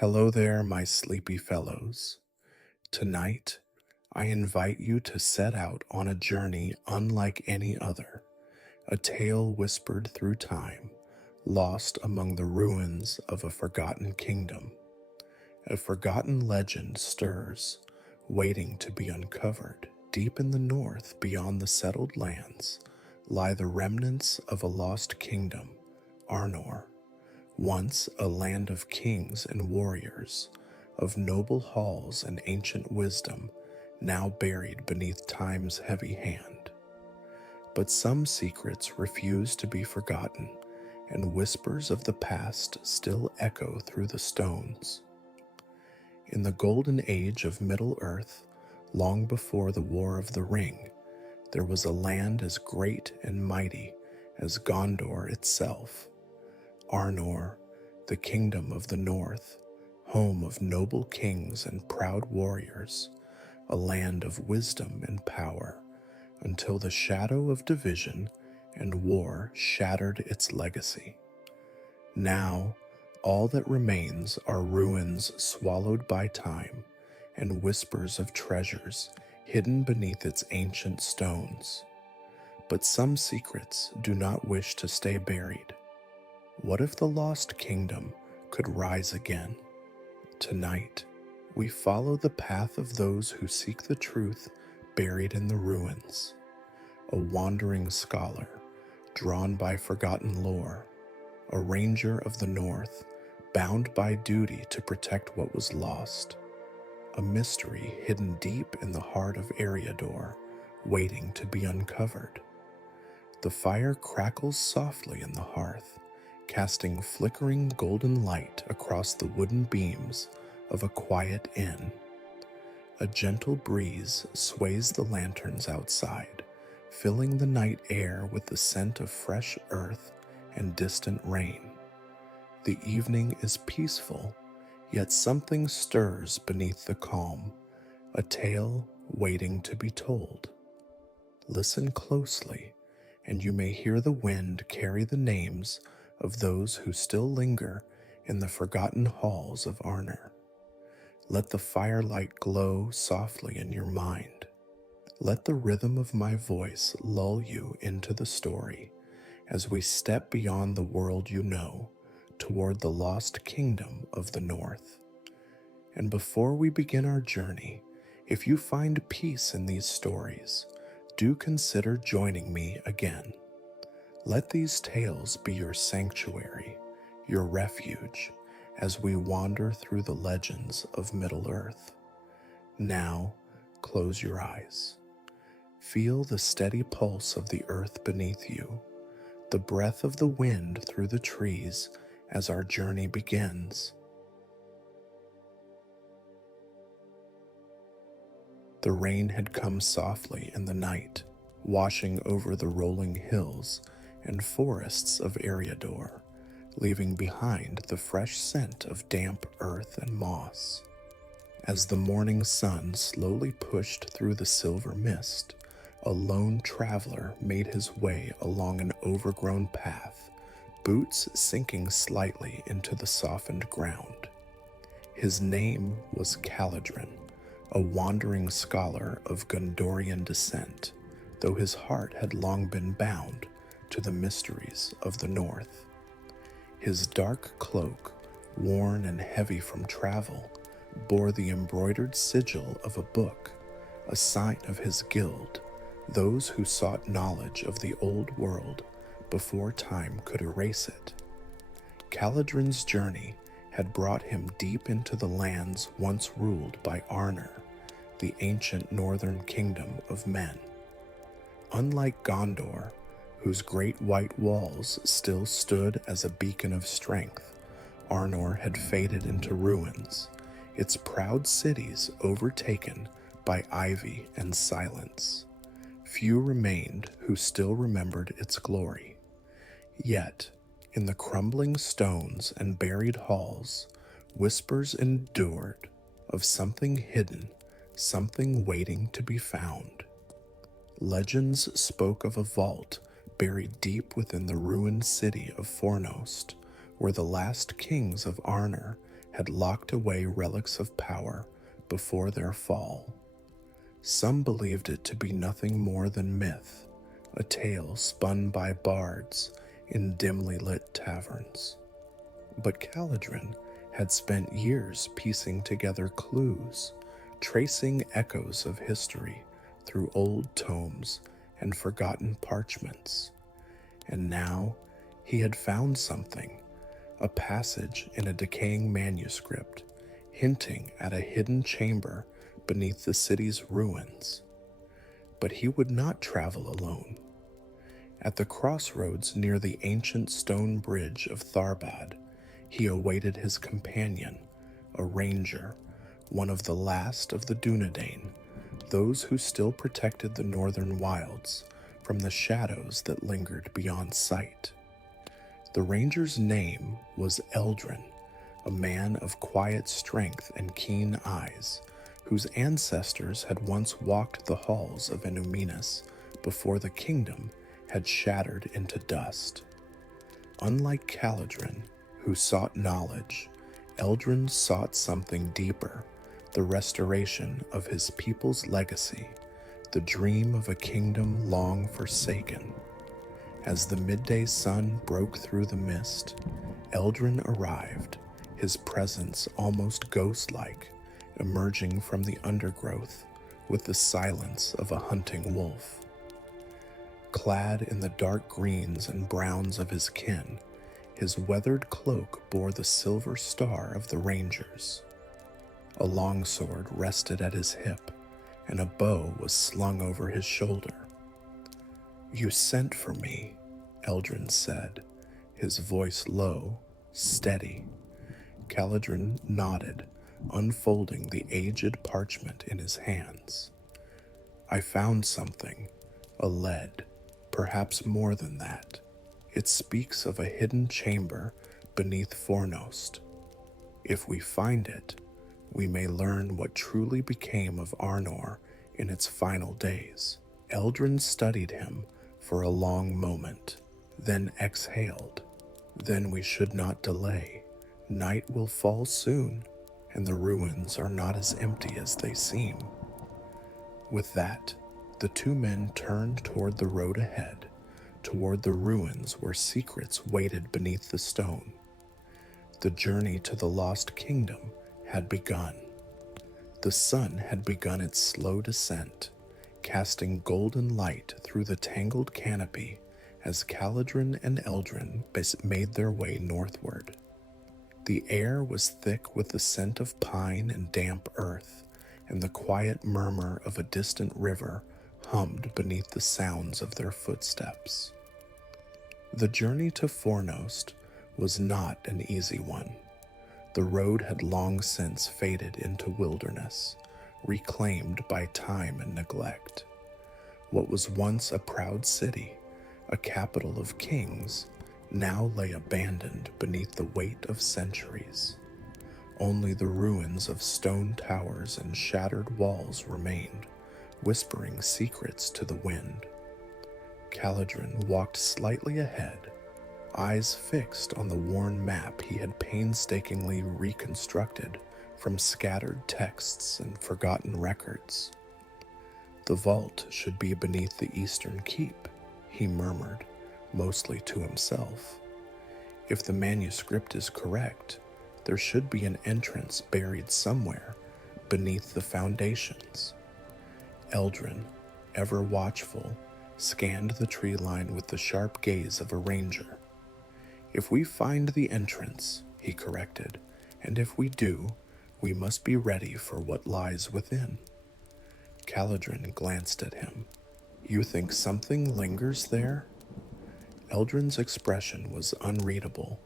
Hello there, my sleepy fellows. Tonight, I invite you to set out on a journey unlike any other, a tale whispered through time, lost among the ruins of a forgotten kingdom. A forgotten legend stirs, waiting to be uncovered. Deep in the north, beyond the settled lands, lie the remnants of a lost kingdom, Arnor. Once a land of kings and warriors, of noble halls and ancient wisdom, now buried beneath time's heavy hand. But some secrets refuse to be forgotten, and whispers of the past still echo through the stones. In the golden age of Middle-earth, long before the War of the Ring, there was a land as great and mighty as Gondor itself. Arnor, the kingdom of the north, home of noble kings and proud warriors, a land of wisdom and power, until the shadow of division and war shattered its legacy. Now, all that remains are ruins swallowed by time and whispers of treasures hidden beneath its ancient stones. But some secrets do not wish to stay buried. What if the lost kingdom could rise again? Tonight, we follow the path of those who seek the truth buried in the ruins. A wandering scholar, drawn by forgotten lore, a ranger of the north, bound by duty to protect what was lost. A mystery hidden deep in the heart of Eriador, waiting to be uncovered. The fire crackles softly in the hearth, casting flickering golden light across the wooden beams of a quiet inn. A gentle breeze sways the lanterns outside, filling the night air with the scent of fresh earth and distant rain. The evening is peaceful, yet something stirs beneath the calm, a tale waiting to be told. Listen closely, and you may hear the wind carry the names of those who still linger in the forgotten halls of Arnor. Let the firelight glow softly in your mind. Let the rhythm of my voice lull you into the story as we step beyond the world you know toward the lost kingdom of the north. And before we begin our journey, if you find peace in these stories, do consider joining me again. Let these tales be your sanctuary, your refuge, as we wander through the legends of Middle-earth. Now, close your eyes. Feel the steady pulse of the earth beneath you, the breath of the wind through the trees as our journey begins. The rain had come softly in the night, washing over the rolling hills and forests of Eriador, leaving behind the fresh scent of damp earth and moss. As the morning sun slowly pushed through the silver mist, a lone traveler made his way along an overgrown path, boots sinking slightly into the softened ground. His name was Caladrin, a wandering scholar of Gondorian descent, though his heart had long been bound to the mysteries of the north. His dark cloak, worn and heavy from travel, bore the embroidered sigil of a book, a sign of his guild, those who sought knowledge of the old world before time could erase it. Caladrin's journey had brought him deep into the lands once ruled by Arnor, the ancient northern kingdom of men. Unlike Gondor, whose great white walls still stood as a beacon of strength, Arnor had faded into ruins, its proud cities overtaken by ivy and silence. Few remained who still remembered its glory. Yet, in the crumbling stones and buried halls, whispers endured of something hidden, something waiting to be found. Legends spoke of a vault buried deep within the ruined city of Fornost, where the last kings of Arnor had locked away relics of power before their fall. Some believed it to be nothing more than myth, a tale spun by bards in dimly lit taverns. But Caledron had spent years piecing together clues, tracing echoes of history through old tomes and forgotten parchments. And now he had found something, a passage in a decaying manuscript, hinting at a hidden chamber beneath the city's ruins. But he would not travel alone. At the crossroads near the ancient stone bridge of Tharbad, he awaited his companion, a ranger, one of the last of the Dúnedain, those who still protected the northern wilds from the shadows that lingered beyond sight. The ranger's name was Eldrin, a man of quiet strength and keen eyes, whose ancestors had once walked the halls of Enuminas before the kingdom had shattered into dust. Unlike Caledron, who sought knowledge, Eldrin sought something deeper, the restoration of his people's legacy, the dream of a kingdom long forsaken. As the midday sun broke through the mist, Eldrin arrived, his presence almost ghost-like, emerging from the undergrowth with the silence of a hunting wolf. Clad in the dark greens and browns of his kin, his weathered cloak bore the silver star of the Rangers. A longsword rested at his hip, and a bow was slung over his shoulder. "You sent for me," Eldrin said, his voice low, steady. Caledron nodded, unfolding the aged parchment in his hands. "I found something, a lead, perhaps more than that. It speaks of a hidden chamber beneath Fornost. If we find it, we may learn what truly became of Arnor in its final days." Eldrin studied him for a long moment, then exhaled. "Then we should not delay. Night will fall soon, and the ruins are not as empty as they seem." With that, the two men turned toward the road ahead, toward the ruins where secrets waited beneath the stone. The journey to the lost kingdom had begun. The sun had begun its slow descent, casting golden light through the tangled canopy as Caledron and Eldrin made their way northward. The air was thick with the scent of pine and damp earth, and the quiet murmur of a distant river hummed beneath the sounds of their footsteps. The journey to Fornost was not an easy one. The road had long since faded into wilderness, reclaimed by time and neglect. What was once a proud city, a capital of kings, now lay abandoned beneath the weight of centuries. Only the ruins of stone towers and shattered walls remained, whispering secrets to the wind. Caledron walked slightly ahead, eyes fixed on the worn map he had painstakingly reconstructed from scattered texts and forgotten records. "The vault should be beneath the eastern keep," he murmured, mostly to himself. "If the manuscript is correct, there should be an entrance buried somewhere beneath the foundations." Eldrin, ever watchful, scanned the tree line with the sharp gaze of a ranger. "If we find the entrance," he corrected, "and if we do, we must be ready for what lies within." Caledron glanced at him. "You think something lingers there?" Eldrin's expression was unreadable.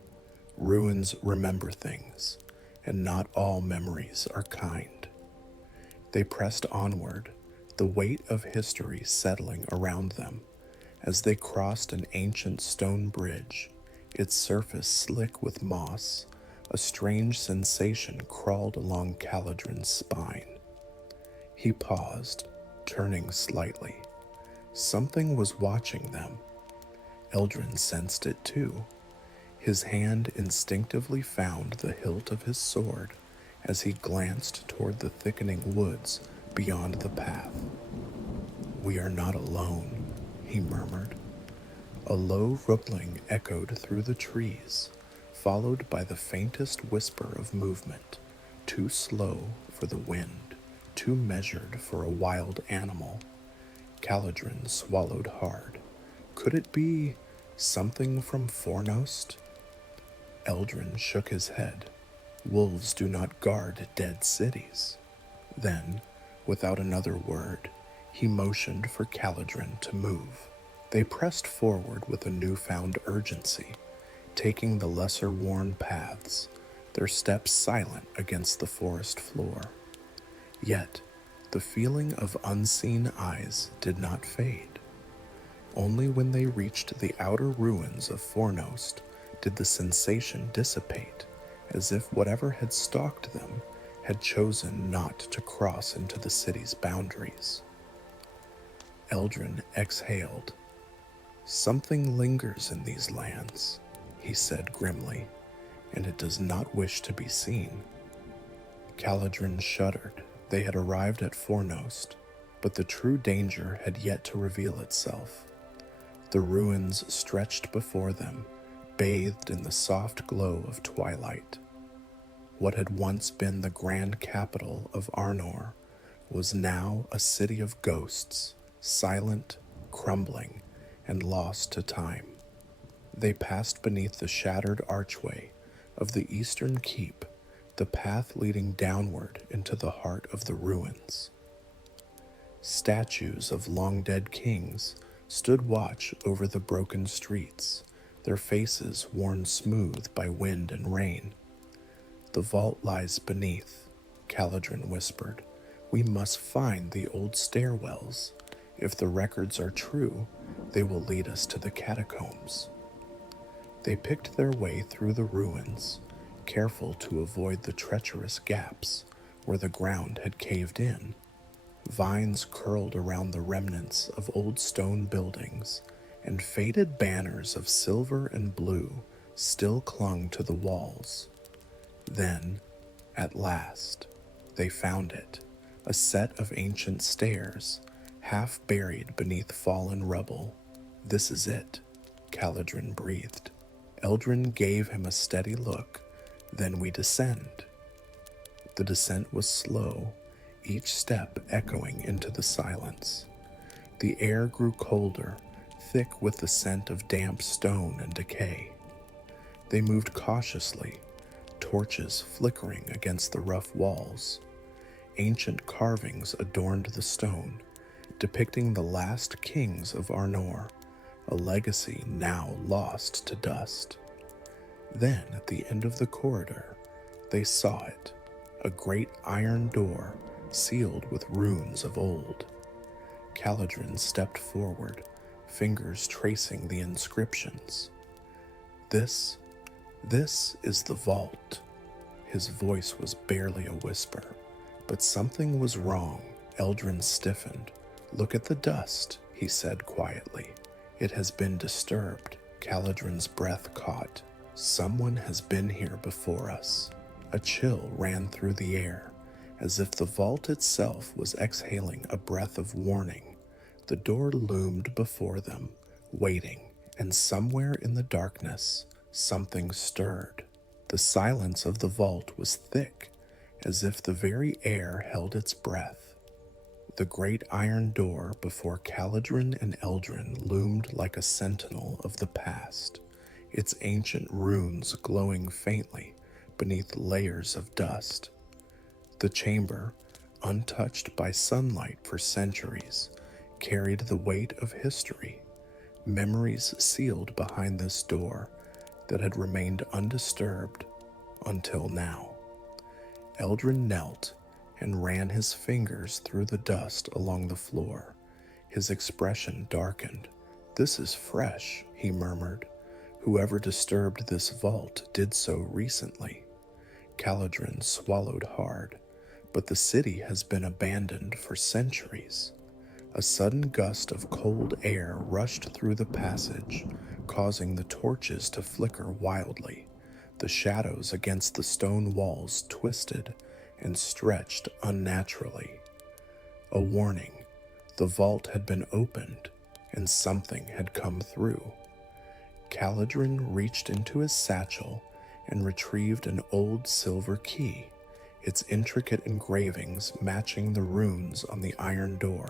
Ruins remember things, and not all memories are kind. They pressed onward, the weight of history settling around them. As they crossed an ancient stone bridge, its surface slick with moss, a strange sensation crawled along Caledron's spine. He paused, turning slightly. Something was watching them. Eldrin sensed it too. His hand instinctively found the hilt of his sword as he glanced toward the thickening woods beyond the path. "We are not alone," he murmured. A low rustling echoed through the trees, followed by the faintest whisper of movement, too slow for the wind, too measured for a wild animal. Caladrin swallowed hard. Could it be something from Fornost? Eldrin shook his head. Wolves do not guard dead cities. Then, without another word, he motioned for Caladrin to move. They pressed forward with a newfound urgency, taking the lesser-worn paths, their steps silent against the forest floor. Yet, the feeling of unseen eyes did not fade. Only when they reached the outer ruins of Fornost did the sensation dissipate, as if whatever had stalked them had chosen not to cross into the city's boundaries. Eldrin exhaled. "Something lingers in these lands," he said grimly, "and it does not wish to be seen." Caladrin shuddered. They had arrived at Fornost, but the true danger had yet to reveal itself. The ruins stretched before them, bathed in the soft glow of twilight. What had once been the grand capital of Arnor was now a city of ghosts, silent, crumbling, and lost to time. They passed beneath the shattered archway of the eastern keep, the path leading downward into the heart of the ruins. Statues of long-dead kings stood watch over the broken streets, their faces worn smooth by wind and rain. "The vault lies beneath," Caladrin whispered. "We must find the old stairwells. If the records are true, they will lead us to the catacombs." They picked their way through the ruins, careful to avoid the treacherous gaps where the ground had caved in. Vines curled around the remnants of old stone buildings, and faded banners of silver and blue still clung to the walls. Then, at last, they found it, a set of ancient stairs, half buried beneath fallen rubble. "This is it," Caladrin breathed. Eldrin gave him a steady look. "Then we descend." The descent was slow, each step echoing into the silence. The air grew colder, thick with the scent of damp stone and decay. They moved cautiously, torches flickering against the rough walls. Ancient carvings adorned the stone, depicting the last kings of Arnor, a legacy now lost to dust. Then, at the end of the corridor, they saw it, a great iron door sealed with runes of old. Caladrin stepped forward, fingers tracing the inscriptions. This is the vault." His voice was barely a whisper, but something was wrong. Eldrin stiffened. "Look at the dust," he said quietly. "It has been disturbed." Caladrin's breath caught. "Someone has been here before us." A chill ran through the air, as if the vault itself was exhaling a breath of warning. The door loomed before them, waiting, and somewhere in the darkness, something stirred. The silence of the vault was thick, as if the very air held its breath. The great iron door before Caladrin and Eldrin loomed like a sentinel of the past, its ancient runes glowing faintly beneath layers of dust. The chamber, untouched by sunlight for centuries, carried the weight of history, memories sealed behind this door that had remained undisturbed until now. Eldrin knelt and ran his fingers through the dust along the floor. His expression darkened. "This is fresh," he murmured. "Whoever disturbed this vault did so recently." Caladrin swallowed hard. "But the city has been abandoned for centuries." A sudden gust of cold air rushed through the passage, causing the torches to flicker wildly. The shadows against the stone walls twisted and stretched unnaturally. A warning. The vault had been opened, and something had come through. Caladrin reached into his satchel and retrieved an old silver key, its intricate engravings matching the runes on the iron door.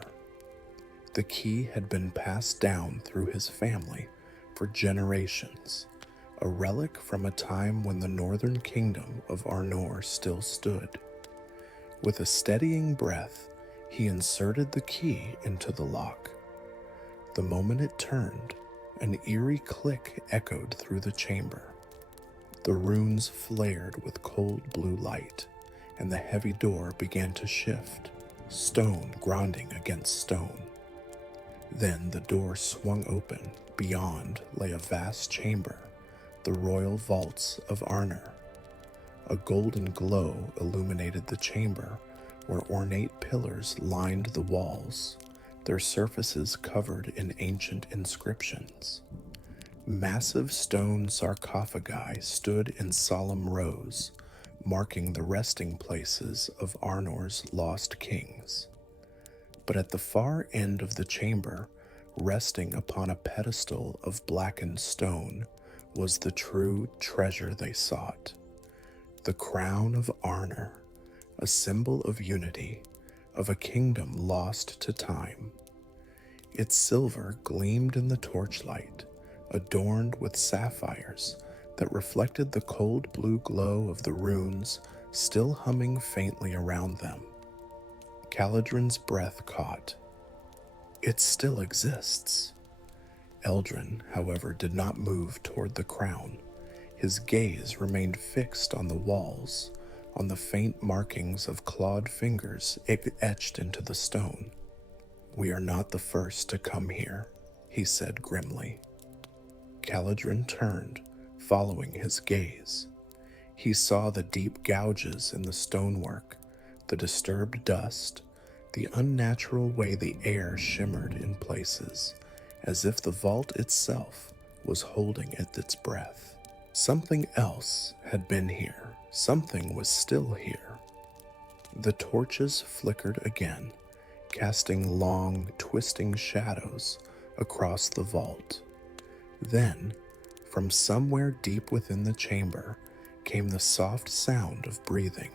The key had been passed down through his family for generations, a relic from a time when the northern kingdom of Arnor still stood. With a steadying breath, he inserted the key into the lock. The moment it turned, an eerie click echoed through the chamber. The runes flared with cold blue light, and the heavy door began to shift, stone grinding against stone. Then the door swung open. Beyond lay a vast chamber, the royal vaults of Arnor. A golden glow illuminated the chamber, where ornate pillars lined the walls, their surfaces covered in ancient inscriptions. Massive stone sarcophagi stood in solemn rows, marking the resting places of Arnor's lost kings. But at the far end of the chamber, resting upon a pedestal of blackened stone, was the true treasure they sought. The crown of Arnor, a symbol of unity, of a kingdom lost to time. Its silver gleamed in the torchlight, adorned with sapphires that reflected the cold blue glow of the runes still humming faintly around them. Caladrin's breath caught. It still exists. Eldrin, however, did not move toward the crown. His gaze remained fixed on the walls, on the faint markings of clawed fingers etched into the stone. "We are not the first to come here," he said grimly. Caladrin turned, following his gaze. He saw the deep gouges in the stonework, the disturbed dust, the unnatural way the air shimmered in places, as if the vault itself was holding its breath. Something else had been here. Something was still here. The torches flickered again, casting long, twisting shadows across the vault. Then, from somewhere deep within the chamber, came the soft sound of breathing.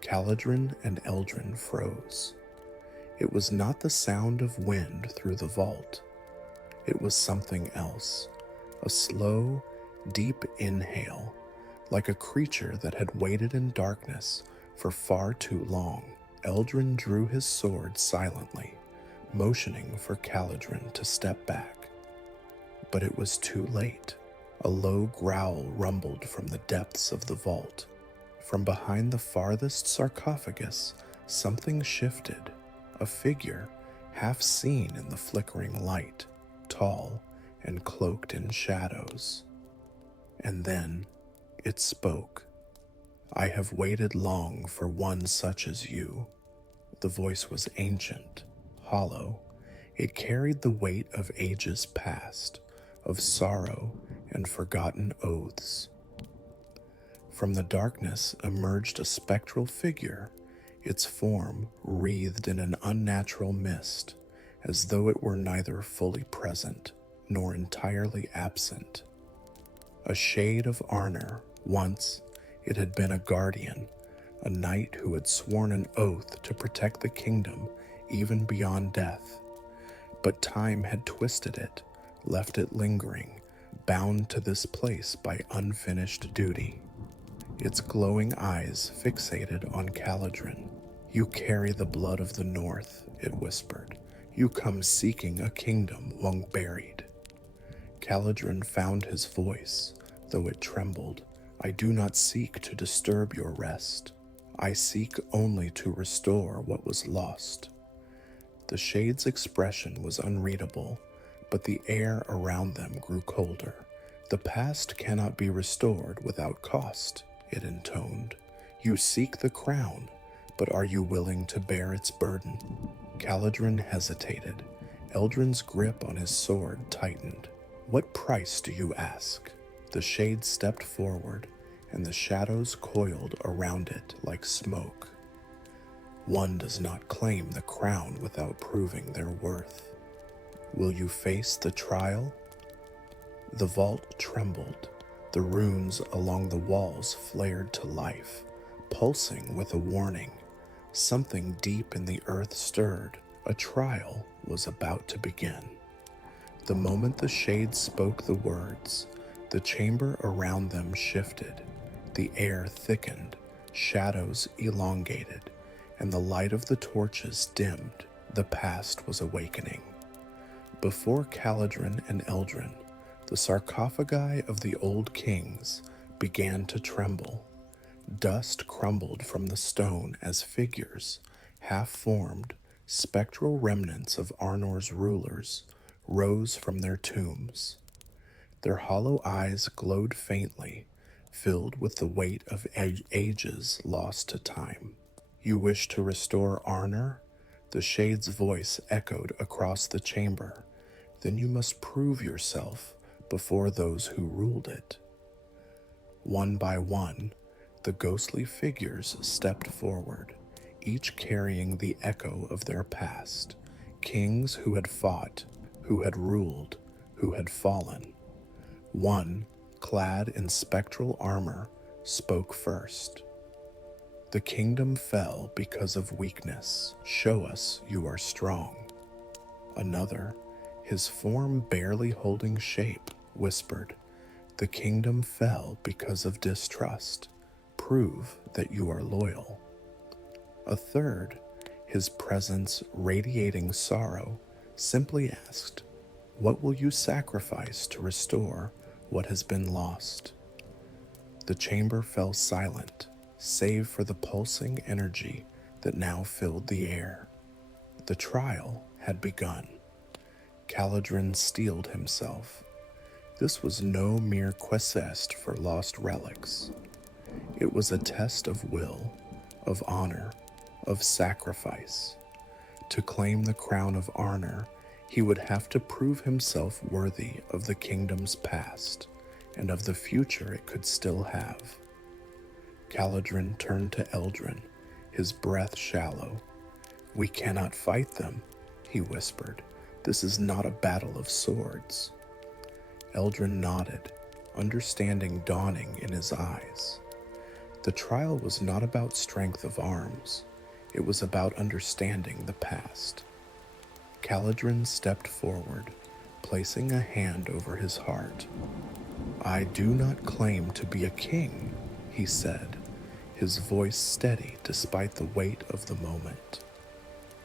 Caladrin and Eldrin froze. It was not the sound of wind through the vault. It was something else, a slow, deep inhale, like a creature that had waited in darkness for far too long. Eldrin drew his sword silently, motioning for Caladrin to step back. But it was too late. A low growl rumbled from the depths of the vault. From behind the farthest sarcophagus, something shifted, a figure half seen in the flickering light, tall and cloaked in shadows. And then it spoke. "I have waited long for one such as you." The voice was ancient, hollow. It carried the weight of ages past, of sorrow and forgotten oaths. From the darkness emerged a spectral figure, its form wreathed in an unnatural mist, as though it were neither fully present nor entirely absent. A shade of Arnor. Once it had been a guardian, a knight who had sworn an oath to protect the kingdom even beyond death. But time had twisted it, left it lingering, bound to this place by unfinished duty. Its glowing eyes fixated on Caladrin. "You carry the blood of the North," it whispered. "You come seeking a kingdom long buried." Caladrin found his voice, though it trembled. "I do not seek to disturb your rest. I seek only to restore what was lost." The shade's expression was unreadable, but the air around them grew colder. "The past cannot be restored without cost," it intoned. "You seek the crown, but are you willing to bear its burden?" Caladrin hesitated. Eldrin's grip on his sword tightened. "What price do you ask?" The shade stepped forward, and the shadows coiled around it like smoke. "One does not claim the crown without proving their worth. Will you face the trial?" The vault trembled. The runes along the walls flared to life, pulsing with a warning. Something deep in the earth stirred. A trial was about to begin. The moment the shades spoke the words, the chamber around them shifted. The air thickened, shadows elongated, and the light of the torches dimmed. The past was awakening. Before Caladrin and Eldrin, the sarcophagi of the old kings began to tremble. Dust crumbled from the stone as figures, half-formed, spectral remnants of Arnor's rulers, rose from their tombs. Their hollow eyes glowed faintly, filled with the weight of ages lost to time. "You wish to restore Arnor?" The shade's voice echoed across the chamber. "Then you must prove yourself before those who ruled it." One by one, the ghostly figures stepped forward, each carrying the echo of their past. Kings who had fought, who had ruled, who had fallen. One, clad in spectral armor, spoke first. "The kingdom fell because of weakness. Show us you are strong." Another, his form barely holding shape, whispered, "The kingdom fell because of distrust. Prove that you are loyal." A third, his presence radiating sorrow, simply asked, "What will you sacrifice to restore what has been lost?" The chamber fell silent, save for the pulsing energy that now filled the air. The trial had begun. Caladrin steeled himself. This was no mere quest for lost relics. It was a test of will, of honor, of sacrifice. To claim the crown of Arnor, he would have to prove himself worthy of the kingdom's past and of the future it could still have. Caladrin turned to Eldrin, his breath shallow. "We cannot fight them," he whispered. "This is not a battle of swords." Eldrin nodded, understanding dawning in his eyes. The trial was not about strength of arms. It was about understanding the past. Caladrin stepped forward, placing a hand over his heart. "I do not claim to be a king," he said, his voice steady despite the weight of the moment.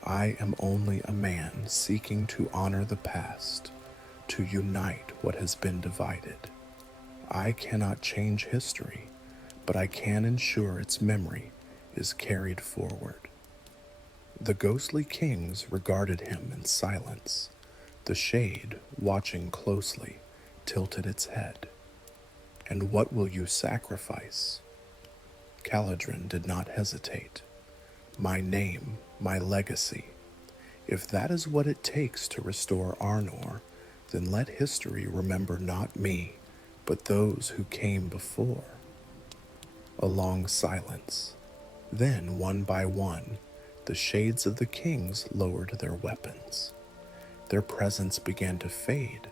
"I am only a man seeking to honor the past, to unite what has been divided. I cannot change history, but I can ensure its memory is carried forward." The ghostly kings regarded him in silence. The shade, watching closely, tilted its head. "And what will you sacrifice?" Caladrin did not hesitate. "My name, my legacy. If that is what it takes to restore Arnor, then let history remember not me, but those who came before." A long silence. Then, one by one, the shades of the kings lowered their weapons. Their presence began to fade,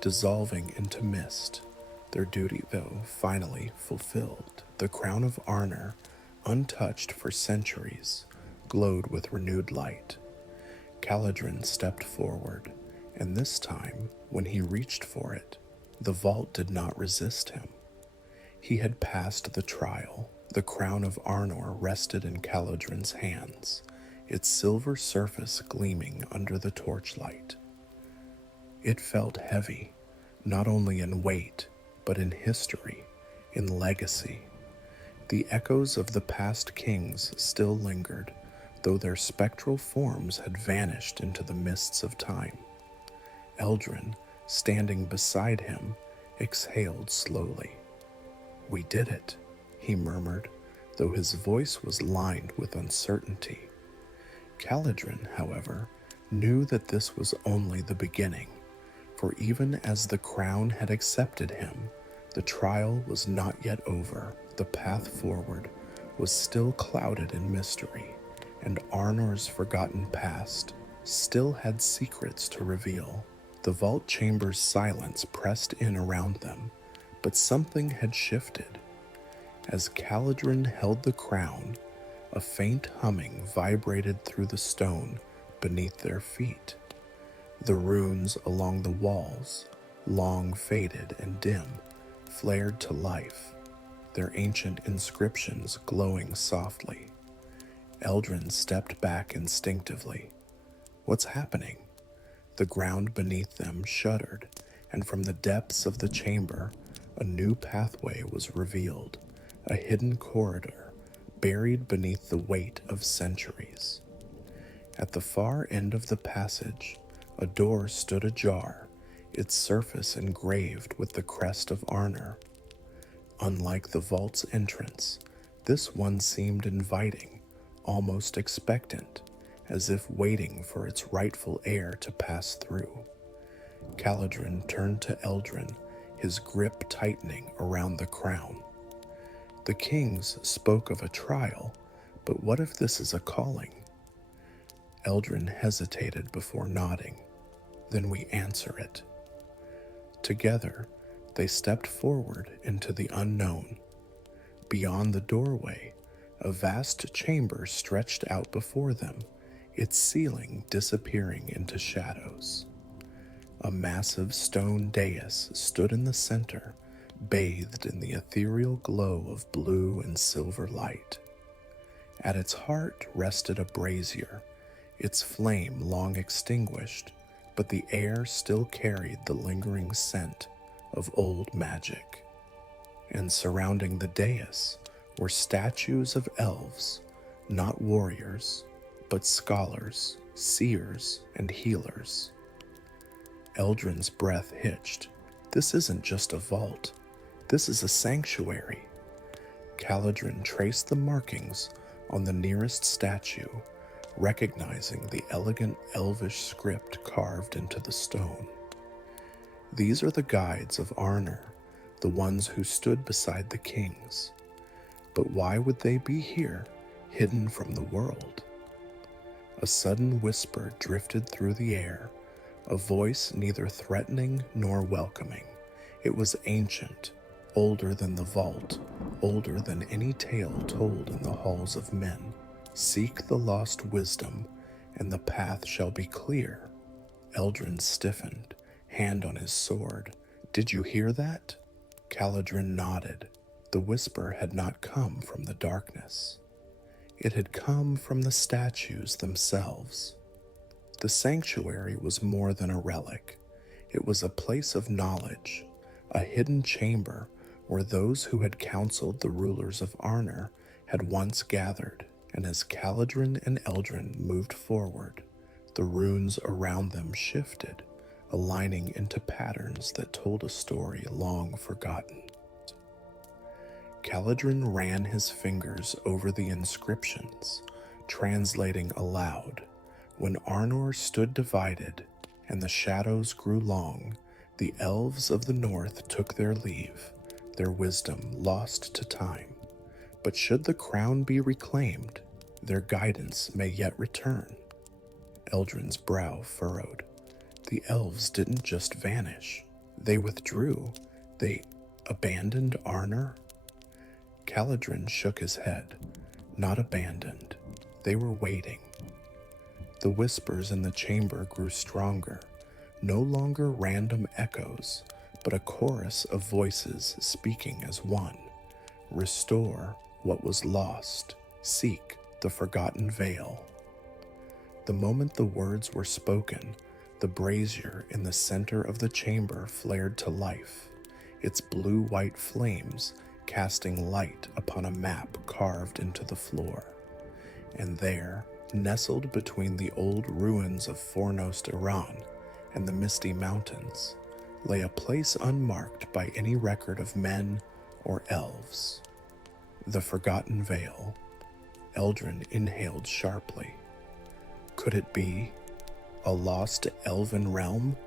dissolving into mist. Their duty, though, finally fulfilled. The crown of Arnor, untouched for centuries, glowed with renewed light. Caladrin stepped forward, and this time, when he reached for it, the vault did not resist him. He had passed the trial. The crown of Arnor rested in Caladrin's hands, its silver surface gleaming under the torchlight. It felt heavy, not only in weight, but in history, in legacy. The echoes of the past kings still lingered, though their spectral forms had vanished into the mists of time. Eldrin, standing beside him, exhaled slowly. "We did it," he murmured, though his voice was lined with uncertainty. Caladrin, however, knew that this was only the beginning, for even as the crown had accepted him, the trial was not yet over. The path forward was still clouded in mystery, and Arnor's forgotten past still had secrets to reveal. The vault chamber's silence pressed in around them, but something had shifted. As Caladrin held the crown, a faint humming vibrated through the stone beneath their feet. The runes along the walls, long faded and dim, flared to life, their ancient inscriptions glowing softly. Eldrin stepped back instinctively. What's happening? The ground beneath them shuddered, and from the depths of the chamber, a new pathway was revealed, a hidden corridor buried beneath the weight of centuries. At the far end of the passage, a door stood ajar, its surface engraved with the crest of Arnor. Unlike the vault's entrance, this one seemed inviting, almost expectant, as if waiting for its rightful heir to pass through. Caladrin turned to Eldrin, his grip tightening around the crown. The kings spoke of a trial, but what if this is a calling? Eldrin hesitated before nodding. Then we answer it. Together, they stepped forward into the unknown. Beyond the doorway, a vast chamber stretched out before them, its ceiling disappearing into shadows. A massive stone dais stood in the center, bathed in the ethereal glow of blue and silver light. At its heart rested a brazier, its flame long extinguished, but the air still carried the lingering scent of old magic. And surrounding the dais were statues of elves, not warriors, but scholars, seers, and healers. Eldrin's breath hitched. This isn't just a vault. This is a sanctuary. Caladrin traced the markings on the nearest statue, recognizing the elegant elvish script carved into the stone. These are the guides of Arnor, the ones who stood beside the kings. But why would they be here, hidden from the world? A sudden whisper drifted through the air, a voice neither threatening nor welcoming. It was ancient, older than the vault, older than any tale told in the halls of men. Seek the lost wisdom, and the path shall be clear. Eldrin stiffened, hand on his sword. Did you hear that? Caladrin nodded. The whisper had not come from the darkness. It had come from the statues themselves. The sanctuary was more than a relic. It was a place of knowledge, a hidden chamber where those who had counseled the rulers of Arnor had once gathered. And as Caladrin and Eldrin moved forward, the runes around them shifted, aligning into patterns that told a story long forgotten. Caladrin ran his fingers over the inscriptions, translating aloud. When Arnor stood divided and the shadows grew long, the elves of the north took their leave, their wisdom lost to time. But should the crown be reclaimed, their guidance may yet return. Eldrin's brow furrowed. The elves didn't just vanish. They withdrew. They abandoned Arnor? Caladrin shook his head. Not abandoned. They were waiting. The whispers in the chamber grew stronger, no longer random echoes, but a chorus of voices speaking as one. Restore what was lost. Seek the Forgotten Vale. The moment the words were spoken, the brazier in the center of the chamber flared to life, its blue-white flames casting light upon a map carved into the floor. And there, nestled between the old ruins of Fornost Iran and the Misty Mountains, lay a place unmarked by any record of men or elves. The Forgotten Vale. Eldrin inhaled sharply. Could it be a lost elven realm?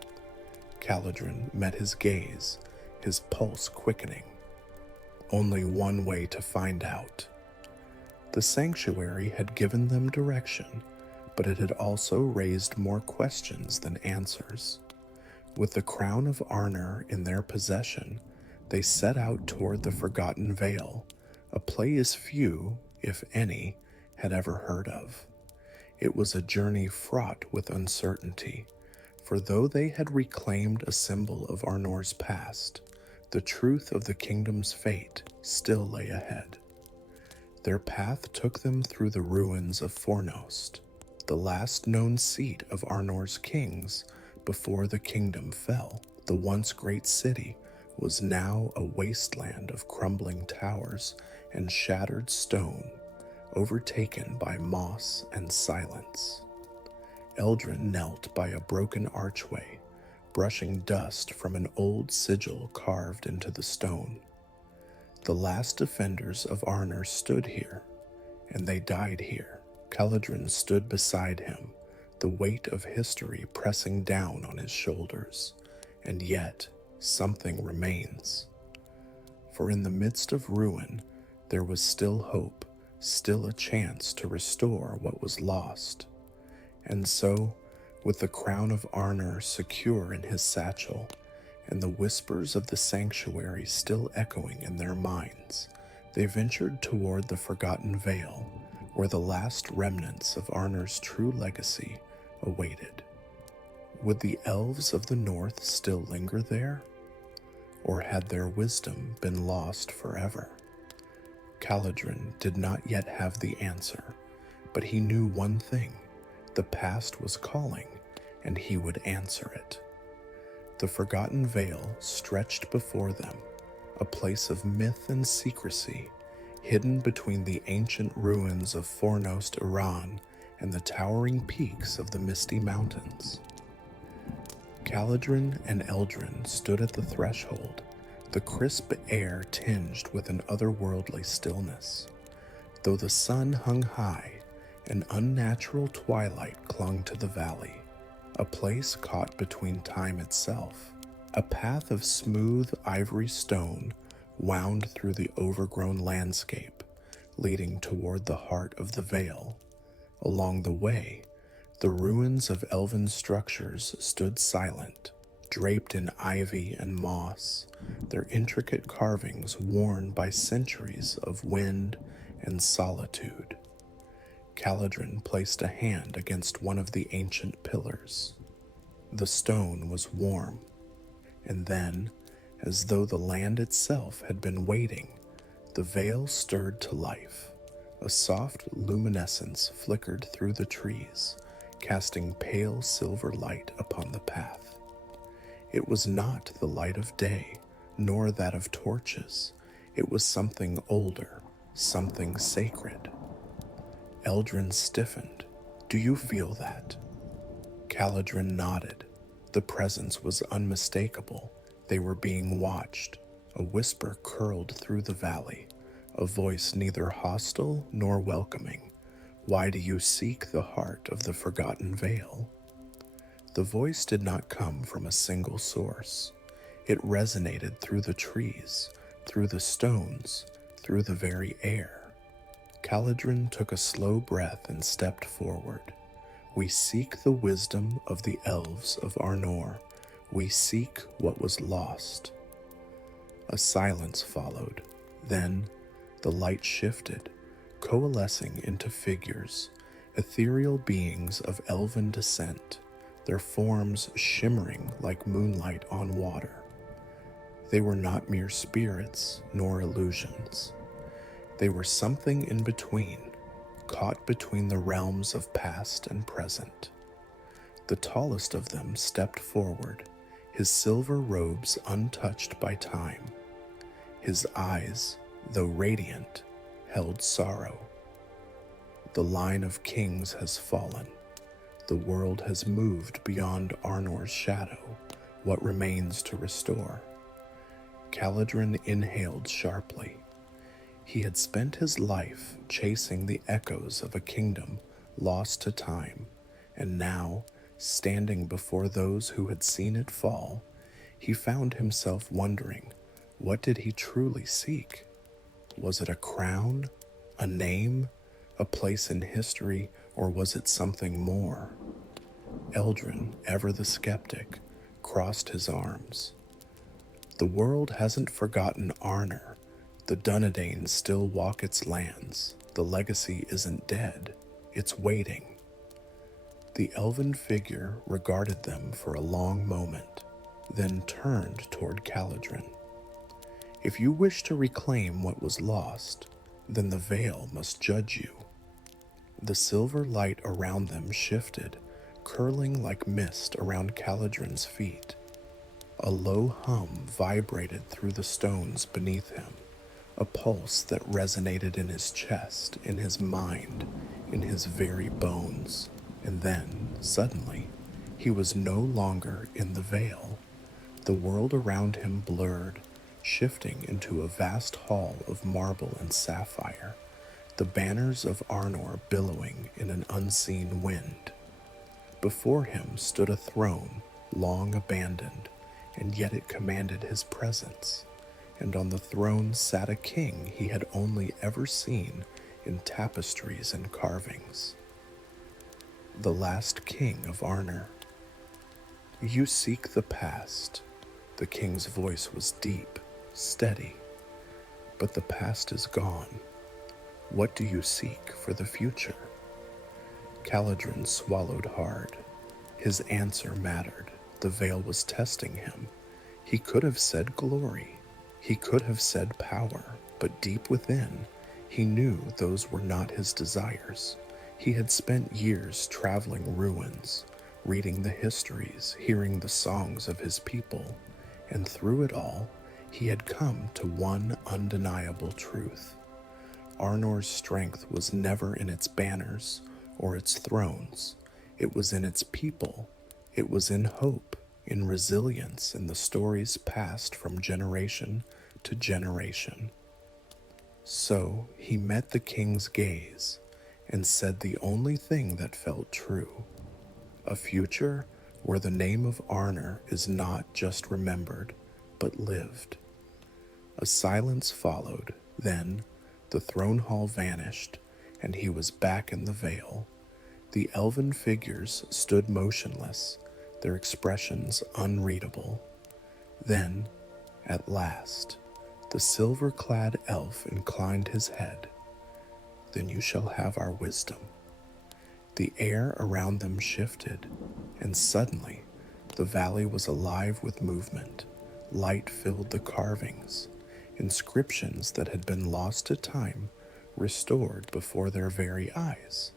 Caledron met his gaze, his pulse quickening. Only one way to find out. The sanctuary had given them direction, but it had also raised more questions than answers. With the crown of Arnor in their possession, they set out toward the Forgotten Vale, a place few, if any, had ever heard of. It was a journey fraught with uncertainty, for though they had reclaimed a symbol of Arnor's past, the truth of the kingdom's fate still lay ahead. Their path took them through the ruins of Fornost, the last known seat of Arnor's kings before the kingdom fell. The once great city was now a wasteland of crumbling towers and shattered stone, overtaken by moss and silence. Eldrin knelt by a broken archway, brushing dust from an old sigil carved into the stone. The last defenders of Arnor stood here, and they died here. Caledron stood beside him, the weight of history pressing down on his shoulders, and yet something remains. For in the midst of ruin, there was still hope, still a chance to restore what was lost. And so, with the crown of Arnor secure in his satchel, and the whispers of the sanctuary still echoing in their minds, they ventured toward the Forgotten Vale, where the last remnants of Arnor's true legacy awaited. Would the elves of the north still linger there? Or had their wisdom been lost forever? Caledron did not yet have the answer, but he knew one thing: the past was calling, and he would answer it. The Forgotten Vale stretched before them, a place of myth and secrecy, hidden between the ancient ruins of Fornost Iran and the towering peaks of the Misty Mountains. Caledron and Eldrin stood at the threshold, the crisp air tinged with an otherworldly stillness. Though the sun hung high, an unnatural twilight clung to the valley, a place caught between time itself. A path of smooth ivory stone wound through the overgrown landscape, leading toward the heart of the vale. Along the way, the ruins of elven structures stood silent, draped in ivy and moss, their intricate carvings worn by centuries of wind and solitude. Caledron placed a hand against one of the ancient pillars. The stone was warm, and then, as though the land itself had been waiting, the vale stirred to life. A soft luminescence flickered through the trees, casting pale silver light upon the path. It was not the light of day, nor that of torches. It was something older, something sacred. Eldrin stiffened. "Do you feel that?" Caledron nodded. The presence was unmistakable. They were being watched. A whisper curled through the valley, a voice neither hostile nor welcoming. "Why do you seek the heart of the Forgotten Vale?" The voice did not come from a single source. It resonated through the trees, through the stones, through the very air. Caledron took a slow breath and stepped forward. "We seek the wisdom of the elves of Arnor. We seek what was lost." A silence followed. Then the light shifted, coalescing into figures, ethereal beings of elven descent, their forms shimmering like moonlight on water. They were not mere spirits nor illusions. They were something in between, caught between the realms of past and present. The tallest of them stepped forward, his silver robes untouched by time. His eyes, though radiant, held sorrow. The line of kings has fallen. The world has moved beyond Arnor's shadow. What remains to restore? Caledron inhaled sharply. He had spent his life chasing the echoes of a kingdom lost to time, and now, standing before those who had seen it fall, he found himself wondering, what did he truly seek? Was it a crown, a name, a place in history, or was it something more? Eldrin, ever the skeptic, crossed his arms. The world hasn't forgotten Arnor. The Dúnedain still walk its lands. The legacy isn't dead. It's waiting. The elven figure regarded them for a long moment, then turned toward Caladrin. If you wish to reclaim what was lost, then the veil must judge you. The silver light around them shifted, curling like mist around Caladrin's feet. A low hum vibrated through the stones beneath him, a pulse that resonated in his chest, in his mind, in his very bones. And then, suddenly, he was no longer in the veil. The world around him blurred, shifting into a vast hall of marble and sapphire, the banners of Arnor billowing in an unseen wind. Before him stood a throne, long abandoned, and yet it commanded his presence, and on the throne sat a king he had only ever seen in tapestries and carvings. The last king of Arnor. You seek the past. The king's voice was deep, steady. But the past is gone. What do you seek for the future? Caladrin swallowed hard. His answer mattered. The veil was testing him. He could have said glory. He could have said power. But deep within, he knew those were not his desires. He had spent years traveling ruins, reading the histories, hearing the songs of his people, and through it all, he had come to one undeniable truth. Arnor's strength was never in its banners or its thrones. It was in its people. It was in hope, in resilience, in the stories passed from generation to generation. So he met the king's gaze and said the only thing that felt true: a future where the name of Arnor is not just remembered, but lived. A silence followed, then the throne hall vanished, and he was back in the vale. The elven figures stood motionless, their expressions unreadable. Then, at last, the silver-clad elf inclined his head. Then you shall have our wisdom. The air around them shifted, and suddenly the valley was alive with movement. Light filled the carvings, inscriptions that had been lost to time restored before their very eyes.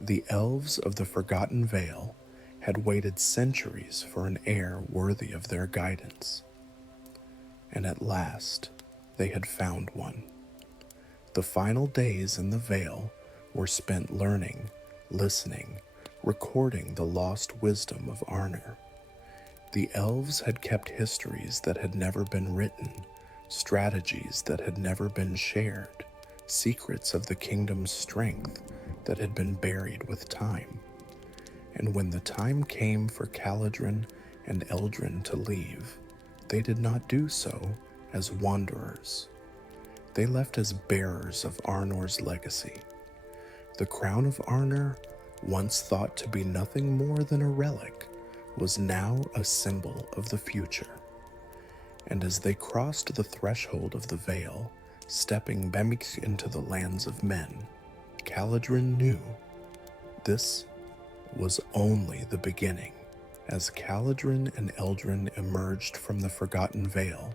The elves of the Forgotten Vale had waited centuries for an heir worthy of their guidance. And at last, they had found one. The final days in the Vale were spent learning, listening, recording the lost wisdom of Arnor. The elves had kept histories that had never been written, strategies that had never been shared, secrets of the kingdom's strength that had been buried with time. And when the time came for Caladrin and Eldrin to leave, they did not do so as wanderers. They left as bearers of Arnor's legacy. The crown of Arnor, once thought to be nothing more than a relic, was now a symbol of the future. And as they crossed the threshold of the Vale, stepping back into the lands of men, Caladrin knew this was only the beginning. As Caladrin and Eldrin emerged from the Forgotten Vale,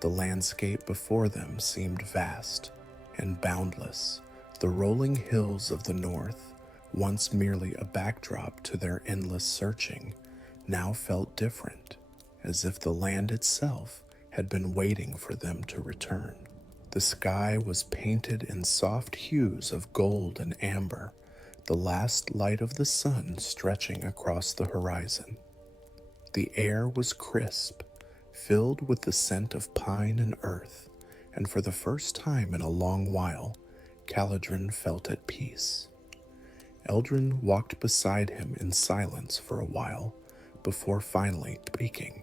the landscape before them seemed vast and boundless. The rolling hills of the north, once merely a backdrop to their endless searching, now felt different, as if the land itself had been waiting for them to return. The sky was painted in soft hues of gold and amber, the last light of the sun stretching across the horizon. The air was crisp, filled with the scent of pine and earth, and for the first time in a long while, Caladrin felt at peace. Eldrin walked beside him in silence for a while before finally speaking.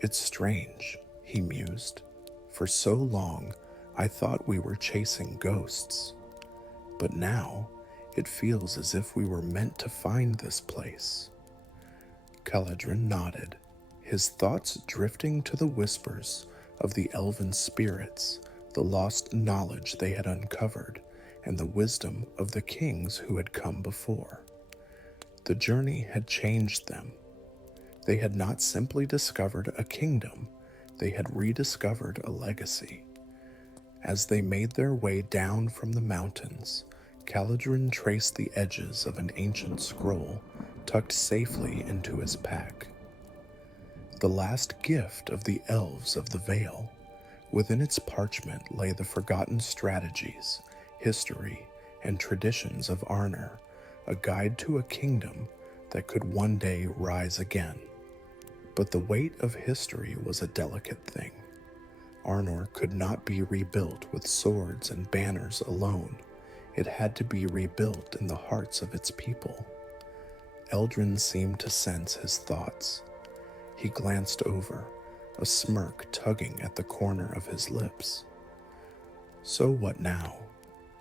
"It's strange," he mused. "For so long, I thought we were chasing ghosts. But now, it feels as if we were meant to find this place." Caladrin nodded, his thoughts drifting to the whispers of the elven spirits, the lost knowledge they had uncovered, and the wisdom of the kings who had come before. The journey had changed them. They had not simply discovered a kingdom, they had rediscovered a legacy. As they made their way down from the mountains, Caladrin traced the edges of an ancient scroll tucked safely into his pack. The last gift of the elves of the Vale. Within its parchment lay the forgotten strategies, history, and traditions of Arnor, a guide to a kingdom that could one day rise again. But the weight of history was a delicate thing. Arnor could not be rebuilt with swords and banners alone. It had to be rebuilt in the hearts of its people. Eldrin seemed to sense his thoughts. He glanced over, a smirk tugging at the corner of his lips. "So what now?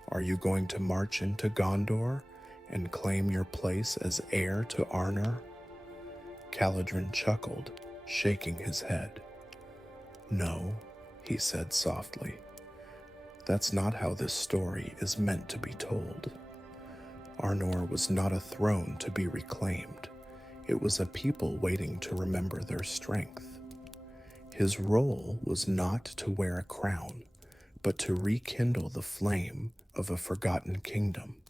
Are you going to march into Gondor and claim your place as heir to Arnor?" Caladrin chuckled, shaking his head. "No," he said softly. "That's not how this story is meant to be told. Arnor was not a throne to be reclaimed. It was a people waiting to remember their strength. His role was not to wear a crown, but to rekindle the flame of a forgotten kingdom."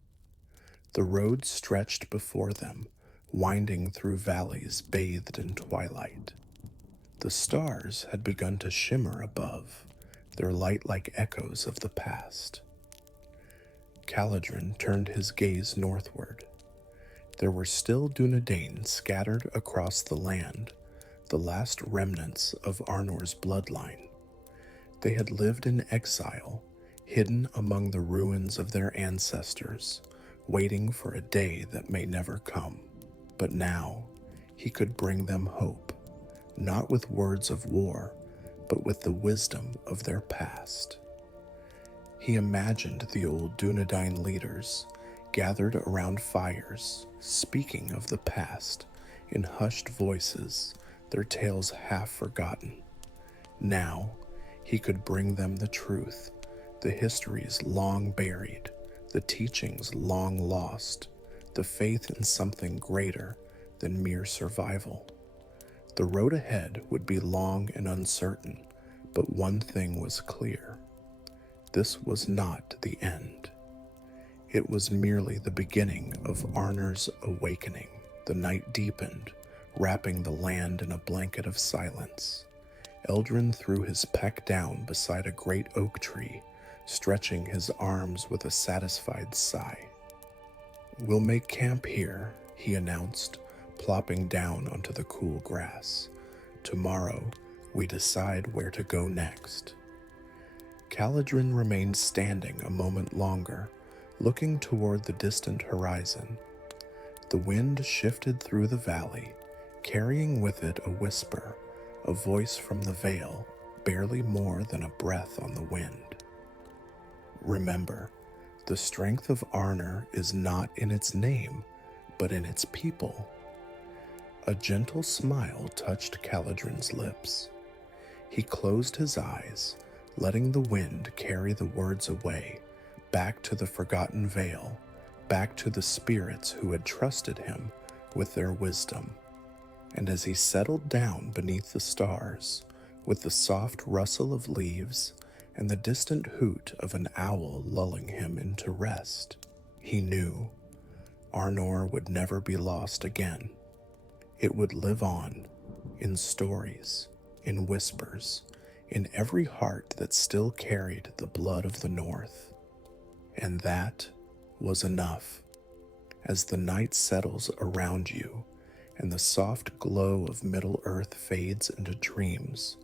The road stretched before them, winding through valleys bathed in twilight. The stars had begun to shimmer above, their light like echoes of the past. Caladrin turned his gaze northward. There were still Dúnedain scattered across the land, the last remnants of Arnor's bloodline. They had lived in exile, hidden among the ruins of their ancestors, waiting for a day that may never come. But now, he could bring them hope, not with words of war, but with the wisdom of their past. He imagined the old Dúnedain leaders gathered around fires, speaking of the past in hushed voices, their tales half forgotten. Now, he could bring them the truth, the histories long buried, the teachings long lost, the faith in something greater than mere survival. The road ahead would be long and uncertain, but one thing was clear. This was not the end. It was merely the beginning of Arnor's awakening. The night deepened, wrapping the land in a blanket of silence. Eldrin threw his pack down beside a great oak tree, stretching his arms with a satisfied sigh. "We'll make camp here," he announced, plopping down onto the cool grass. "Tomorrow, we decide where to go next." Caladrin remained standing a moment longer, looking toward the distant horizon. The wind shifted through the valley, carrying with it a whisper, a voice from the vale, barely more than a breath on the wind. "Remember, the strength of Arnor is not in its name, but in its people." A gentle smile touched Caladrin's lips. He closed his eyes, letting the wind carry the words away, back to the Forgotten Vale, back to the spirits who had trusted him with their wisdom. And as he settled down beneath the stars, with the soft rustle of leaves and the distant hoot of an owl lulling him into rest, he knew Arnor would never be lost again. It would live on, in stories, in whispers, in every heart that still carried the blood of the North. And that was enough. As the night settles around you and the soft glow of Middle-earth fades into dreams,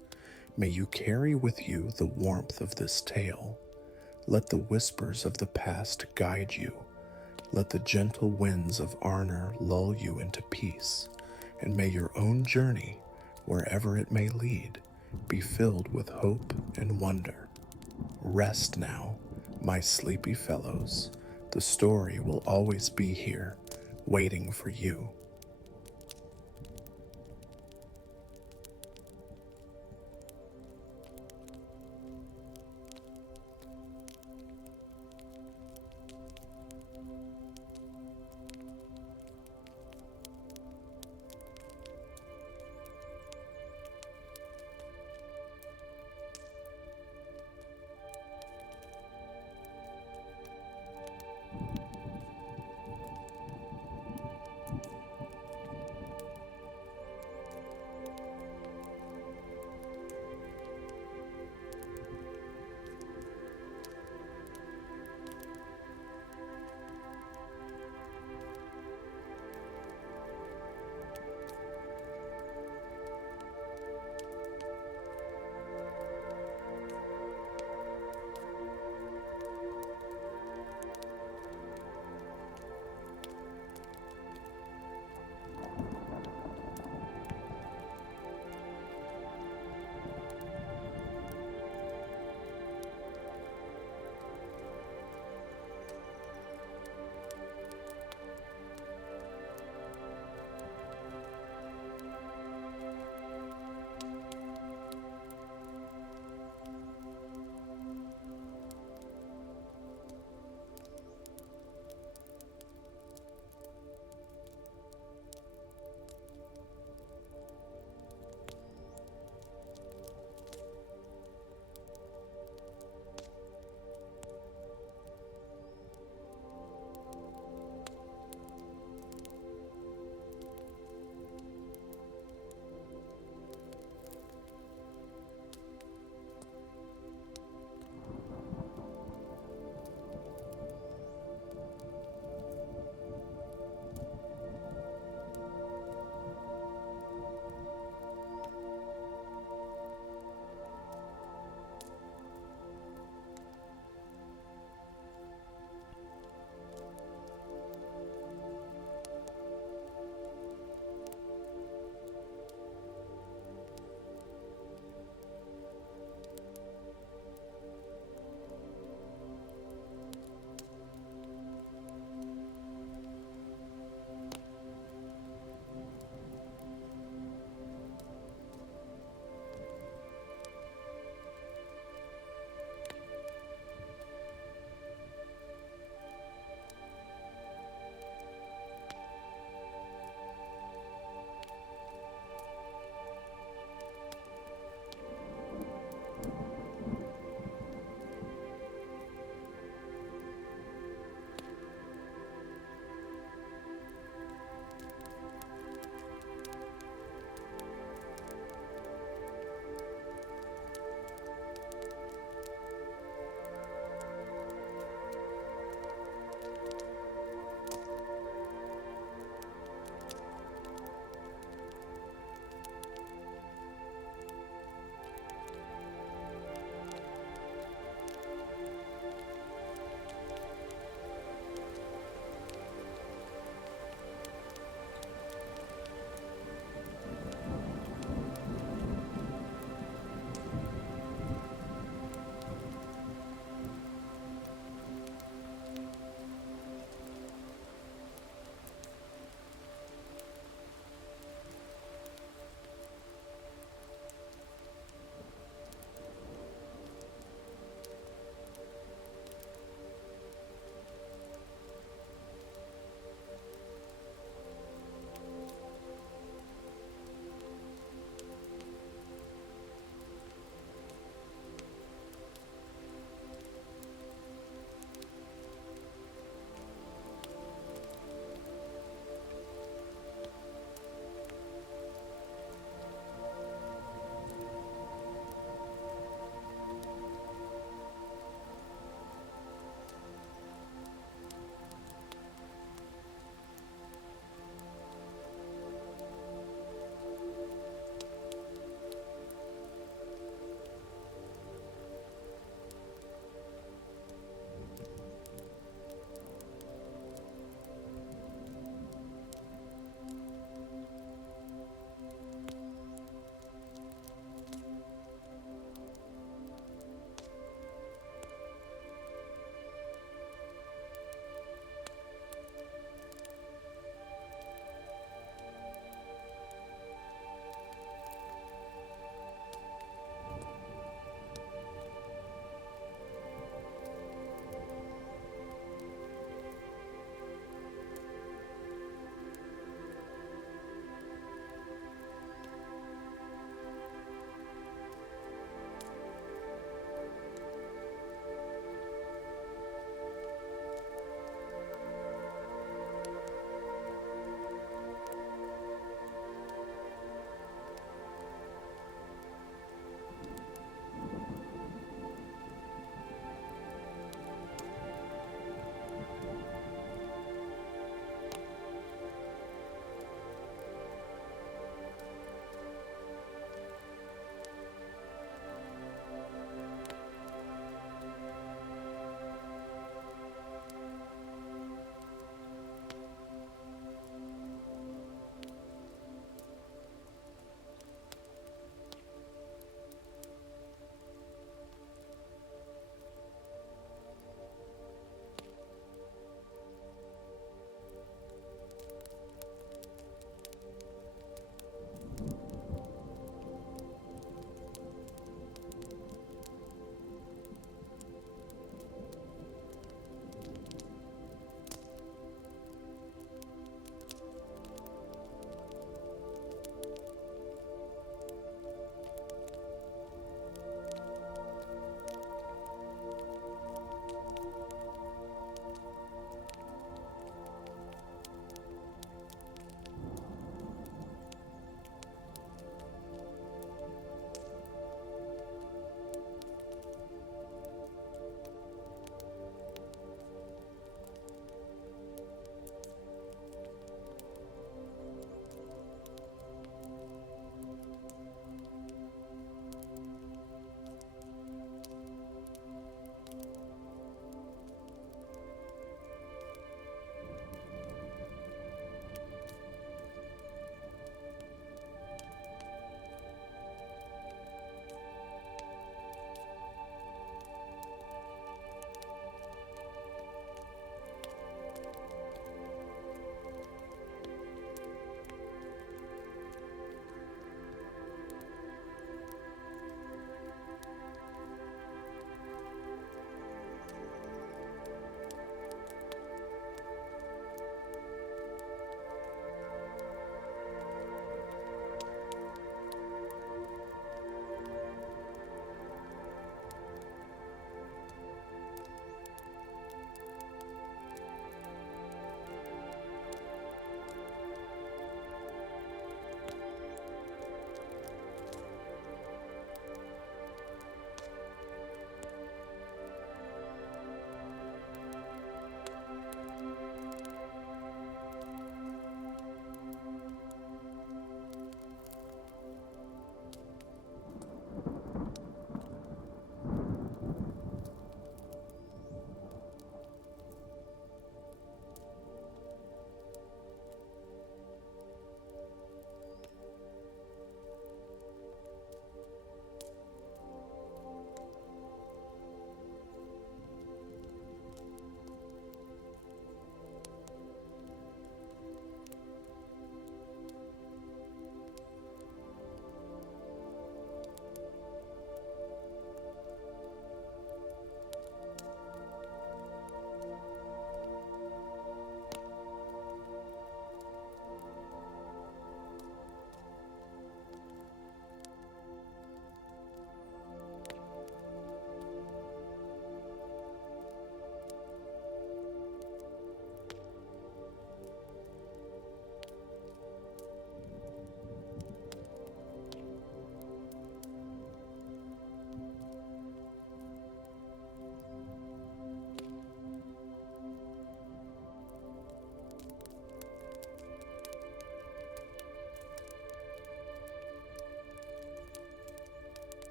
may you carry with you the warmth of this tale. Let the whispers of the past guide you, Let the gentle winds of Arnor lull you into peace, and may your own journey, wherever it may lead, be filled with hope and wonder. Rest now, my sleepy fellows. The story will always be here, waiting for you.